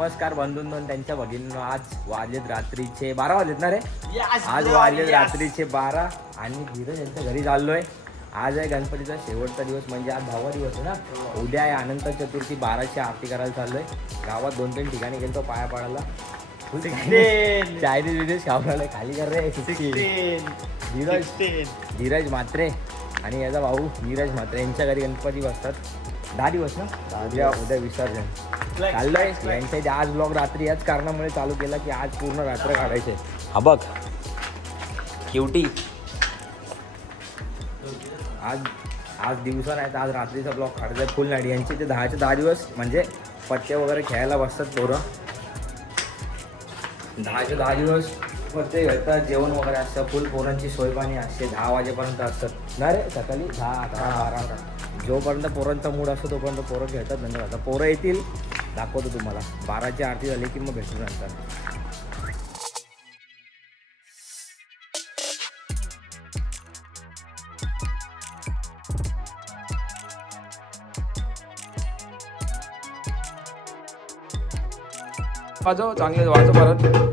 नमस्कार बंधूंनो त्यांच्या भगिनींनो. आज वाजलेत रात्रीचे 12 वाजलेत ना रे. आज वाजलेत रात्रीचे 12 आणि धीरज यांच्या घरी चाललोय. आज आहे गणपतीचा शेवटचा दिवस, म्हणजे आज 10वा दिवस आहे ना. उद्या आहे अनंत चतुर्थी. 12ची आरती करायला चाललोय. गावात 2-3 ठिकाणी गेलो पाया पाडायला. चायनीज विदेश खाऊन आलोय. खाली कर रे. धीरज म्हात्रे आणि याचा भाऊ नीरज म्हात्रे यांच्या घरी गणपती बसतात. 10 दिवस ना. उद्या विसर्जन चाललंय यांच्या इथे. आज ब्लॉग रात्री याच कारणामुळे चालू केला की आज पूर्ण रात्र काढायचे. हा बघ क्युटी. आज दिवसा नाही तर आज रात्रीचा ब्लॉग काढायचा फुल नाईट. यांचे ते 10चे 10 दिवस म्हणजे पत्ते वगैरे खेळायला बसतात पोरं. 10चे 10 दिवस पत्ते खेळतात, जेवण वगैरे असतं, फुल पोरांची सोय पाणी असते. 10 वाजेपर्यंत असतात ना रे. सकाळी 10-12 जोपर्यंत पोरांचा मूड असतो तोपर्यंत पोरं खेळतात. नंतर आता पोरं येतील दाखवतो तुम्हाला. 12ची आरती झाली की मग भेटू नंतर. वाजव चांगले वाजव परत.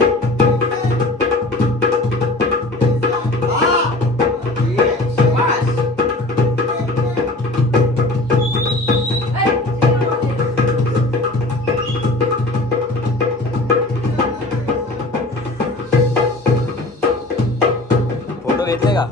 फोटो घेतले का?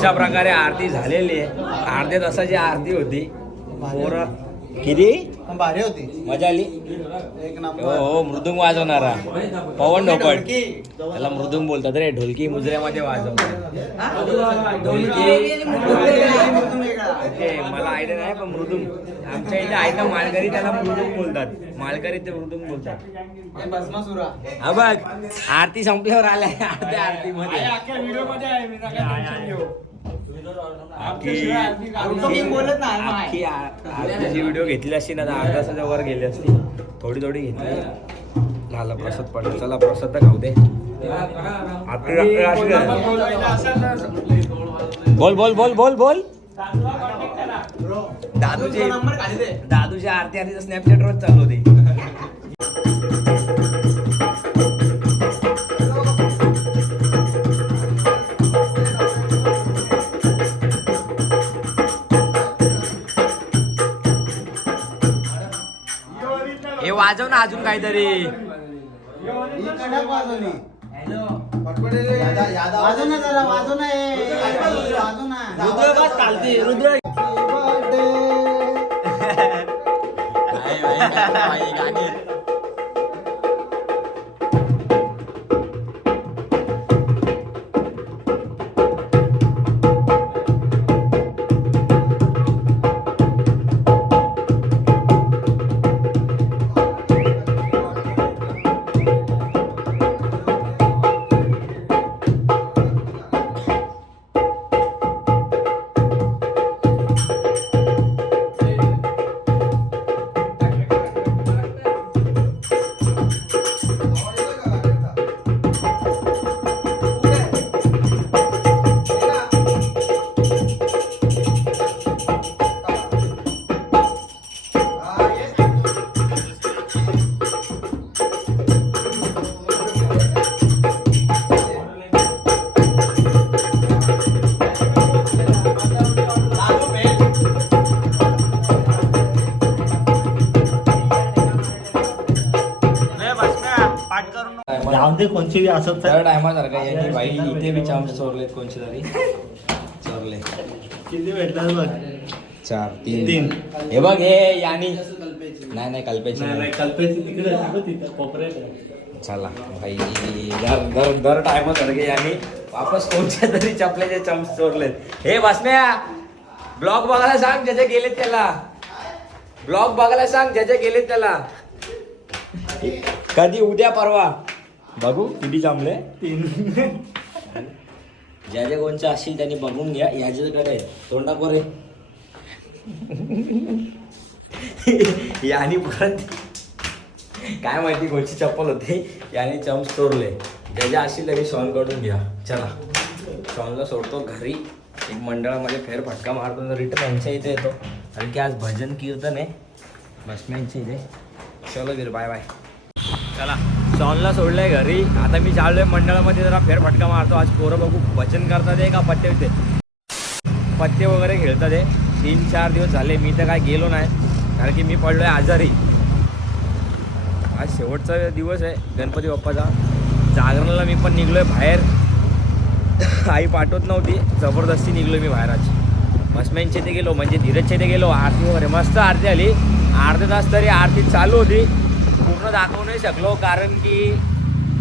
अशा प्रकारे आरती झालेली आहे. अर्ध्या तासाची आरती होती. पोरं किती भारी होती, मजा आली. एक हो नंबर. हो, मृदुंग वाजवणारा पवन ढोपट, त्याला मृदुंग बोलतात रे. ढोलकी मुजऱ्यामध्ये वाजवतात ढोलकी. ओके, मला आयडिया नाही पण मृदुंग आमच्या इथे आहे ना मालकरी, त्याला मृदुंग बोलतात. मालकरी ते मृदुंग बोलतात. भस्मासुरा. हा बघ, आरती संपल्यावर आलाय. आरती मध्ये आरतीची व्हिडिओ घेतली असती ना तर अर्धा तासाच्या वर गेली असती. थोडी थोडी घेतली. झाला प्रसाद पडला. चला प्रसाद तर खाऊ दे. बोल बोल बोल बोल बोल. दादूची आरती आरतीचं स्नॅपचॅट रोज चालू होते. हे वाजव ना अजून काहीतरी. वाजव ना जरा, वाजव ना, वाजव ना. चालते रुद्र. गाणी. कोणची असं त्या टायमासारखा यांनी बाई इथे बी चान्स चोरलेत कोणचे तरी. चोरले किती भेटतात बघ. 4 3. हे बघ हे यानी नाही कल्पेची नाही. कल्पेची तिकडे कोपऱ्यात. चला भाई दर टायमासारखे यांनी वापस कोणत्या तरी चपल्याचे चम्स चोरलेत. हे बसण्या ब्लॉग बघायला सांग ज्याचे गेलेत त्याला. ब्लॉग बघायला सांग ज्याचे गेलेत त्याला. कधी उद्या परवा बघू किती जमले. 3. ज्याचे कोणचे असतील त्यांनी बघून घ्या. याच्याकडे तोंडा कोरे. यानी परत काय माहिती कोणची चप्पल होती. याने चम्स चोरले. ज्याचे असतील त्यांनी शॉन काढून घ्या. चला शॉनला सोडतो घरी. एक मंडळामध्ये फेरफटका मारतो रिटर्न यांच्या इथे येतो. कारण की आज भजन कीर्तन आहे बसम्यांच्या इथे. चलो वीर बाय बाय. चला शॉनला सोडलंय घरी. आता मी चाललोय मंडळामध्ये जरा फेरफटका मारतो. आज पोरं बघू भजन करतात आहे का पत्ते होते पत्ते वगैरे खेळतात आहे. 3-4 दिवस झाले मी तर काय गेलो नाही कारण की मी पडलोय आजारी. आज शेवटचा दिवस आहे गणपती बाप्पाचा. जागरणाला मी पण निघलोय बाहेर. आई पाठवत नव्हती, जबरदस्ती निघलोय मी बाहेर. आज भस्म्यांच्या इथे गेलो म्हणजे धीरजच्या इथे गेलो. आरती वगैरे मस्त आरती आली. अर्धा तास तरी आरती चालू होती. पूर्ण दाखवू नाही शकलो कारण की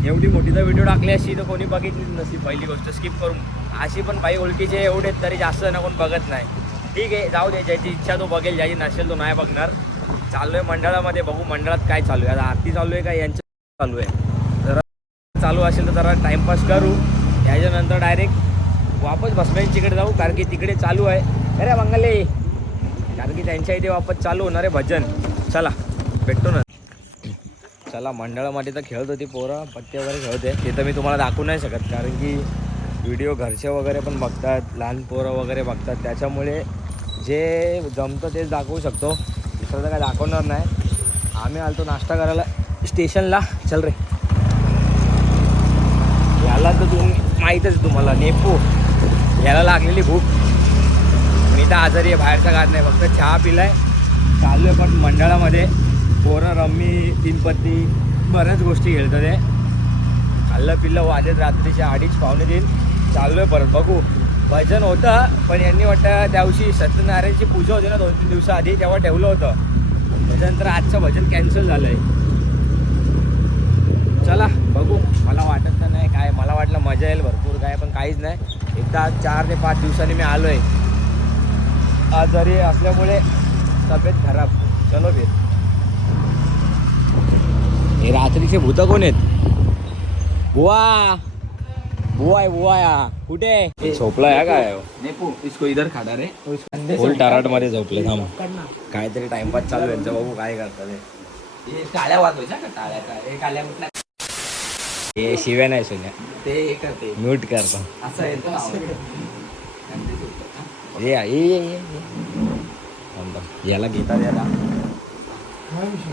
एवढी मोठी तर व्हिडिओ टाकली अशी तर कोणी बघितलीच नसती. पहिली गोष्ट स्किप करून. अशी पण बाई ओळखीचे एवढे तरी जास्त ना कोण बघत नाही. ठीक आहे जाऊ दे. ज्याची इच्छा तो बघेल, ज्याची नसेल तो नाही बघणार. चाललो आहे मंडळामध्ये. बघू मंडळात काय चालू आहे. आता आरती चालू आहे का यांचं चालू आहे. जरा चालू असेल तर जरा टाईमपास करू. त्याच्यानंतर डायरेक्ट वापस भस्म्यांच्याकडे जाऊ कारण की तिकडे चालू आहे. अरे मंगले कारण की त्यांच्या इथे वापस चालू होणार आहे भजन. चला भेटतो ना. चला मंडळामध्ये तर खेळत होती पोरं. पत्ते वगैरे खेळते. ते तर मी तुम्हाला दाखवू नाही शकत कारण की व्हिडिओ घरचे वगैरे पण बघतात, लहान पोरं वगैरे बघतात. त्याच्यामुळे जे जमतं तेच दाखवू शकतो. दुसरं तर काय दाखवणार नाही. आम्ही आलतो नाश्ता करायला स्टेशनला. चल रे याला तर तुम्ही माहीतच तुम्हाला नेपो याला लागलेली भूक. मी तर आजारी आहे. बाहेरचा घात नाही. फक्त चहा पिलाय. चालू आहे पण मंडळामध्ये पोरं रम्मी 3 पत्ती बऱ्याच गोष्टी खेळतात आहे. खाल्लं पिल्लं वाजत रात्रीचे 2:30 पावणे 3. चाललो आहे परत बघू भजन होतं, पण यांनी वाटतं त्या दिवशी सत्यनारायणची पूजा होती ना 2-3 दिवसाआधी, तेव्हा ठेवलं होतं. त्याच्यानंतर आजचं भजन कॅन्सल झालंय. चला बघू. मला वाटत तर नाही काय, मला वाटलं मजा येईल भरपूर काय, पण काहीच नाही. एकदा 4 ते 5 दिवसांनी मी आलोय, आजारी असल्यामुळे तब्येत खराब. चलो फिर. हे रात्रीचे भूत कोण आहेत? बुवा बुवा आहे, बुवा या कुठे झोपला या काय? इसको इधर खाड़ा रे. फुल टराट मध्ये झोपले. थांब, काहीतरी टाइमपास चालू आहे यांचा. बघू काय करतात हे टाळ्या वाजवायच्या का? टाळ्या काय? हे टाळ्या कुठल्या? हे शिव्या नाही सोन्या, ते हे करते म्यूट करतो. असं आहे तर याला घेतात याला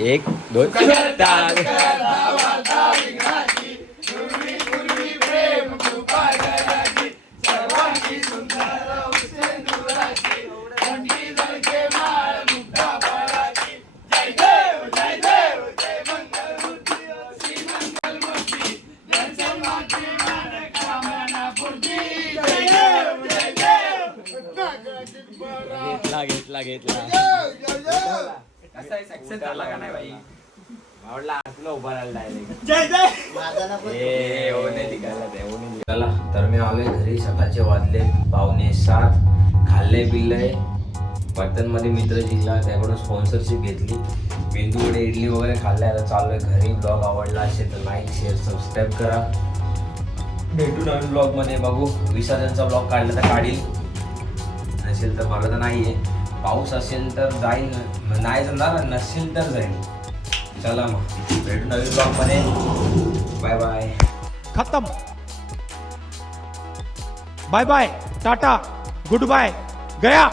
1 2 घेतला घेतला कसं आहे, सक्सेस झाला का नाही भाई? आवडला आतला उभा राहिला डायरेक्ट. माझा नको. चला तर मी आलोय घरी. सकाळचे वाजले 6:45. खाल्ले पिल्लंय. बर्तनमध्ये मित्र जिंकला, त्याकडून स्पॉन्सरशिप घेतली. मेंदू वडे इडली वगैरे खाल्ल्या. आता चाललोय घरी. ब्लॉग आवडला असेल तर लाईक शेअर सबस्क्राईब करा. भेटू नवीन ब्लॉगमध्ये. बघू विसर्जनचा ब्लॉग काढला तर काढील, नसेल तर मला तर नाहीये. पाऊस असेल तर जाईल, नाही जमणार, नसेल तर जाईल. चला मग भेटू नवीन ब्लॉगमध्ये. Bye bye. खत्म. Bye bye, ta-ta, goodbye, गया.